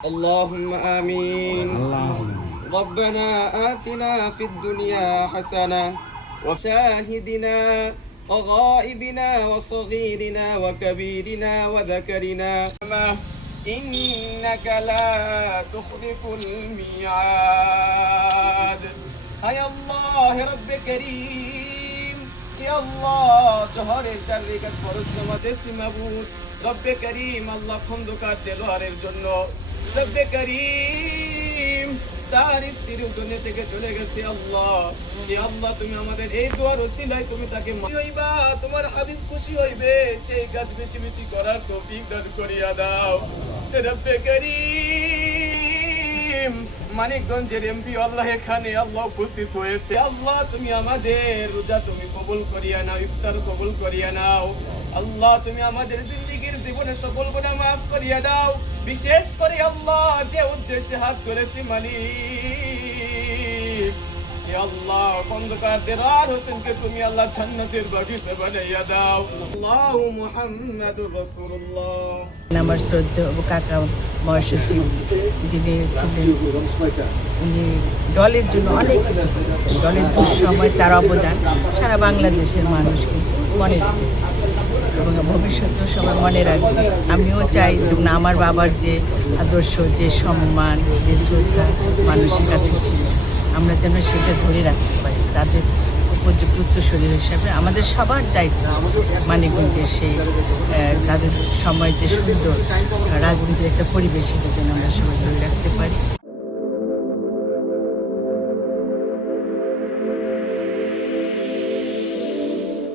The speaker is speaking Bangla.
اللهم آمين. اللهم ربنا آتنا في الدنيا حسنة وشاهدنا وغائبنا وصغيرنا وكبيرنا وذكرنا إنك لا تخلف الميعاد. هيا الله رب كريم يا الله جهر التركة فرص مدس مبود رب كريم الله খন্দকার দেলোয়ারের জন্য রব্বে করিম তার স্ত্রী দুনিয়া থেকে চলে গেছে আল্লাহ ইয়া আল্লাহ তুমি আমাদের এই দোয়ার ওসিলায় তুমি তাকে হইবা তোমার হাবিব খুশি হইবে সেই কাজ বেশি বেশি করার তৌফিক দান করিয়া দাও রব্বে করিম মানিকগঞ্জের এমপি আল্লাহ এখানে আল্লাহ উপস্থিত হয়েছে আল্লাহ তুমি আমাদের রোজা তুমি কবুল করিয়া নাও ইফতার কবুল করিয়া নাও আল্লাহ তুমি আমাদের জিন্দেগীর জীবনে সকল গুনাহ মাফ করিয়া দাও বিশেষ করে আল্লাহ যে উদ্দেশ্যে হাত তুলেছি মালিক ইয়া আল্লাহ খন্দকার দেলোয়ার হোসেনকে তুমি আল্লাহ জান্নাতের বাগিচা বানাইয়া দাও আল্লাহু মুহাম্মাদুর রাসূলুল্লাহ। আমার শ্রদ্ধেয় কাকা মহাসচিব যিনি ছিলেন উনি দলের জন্য অনেক কিছু করেছেন। দলের দুঃসময় তার অবদান সারা বাংলাদেশের মানুষকে মনে রেখেছে এবং ভবিষ্যতেও সবাই মনে রাখবে। আমিও চাই না আমার বাবার যে আদর্শ যে সম্মান যে শ্রদ্ধা মানুষের কাছে ছিল আমরা যেন সেটা ধরে রাখতে পারি। তাদের উপযুক্ত উত্তরসূরি হিসাবে আমাদের সবার দায়িত্ব মানিকগঞ্জের সেই তাদের সময় যে সুন্দর রাজনীতির একটা পরিবেশ সেটা যেন আমরা সবাই ধরে রাখতে পারি।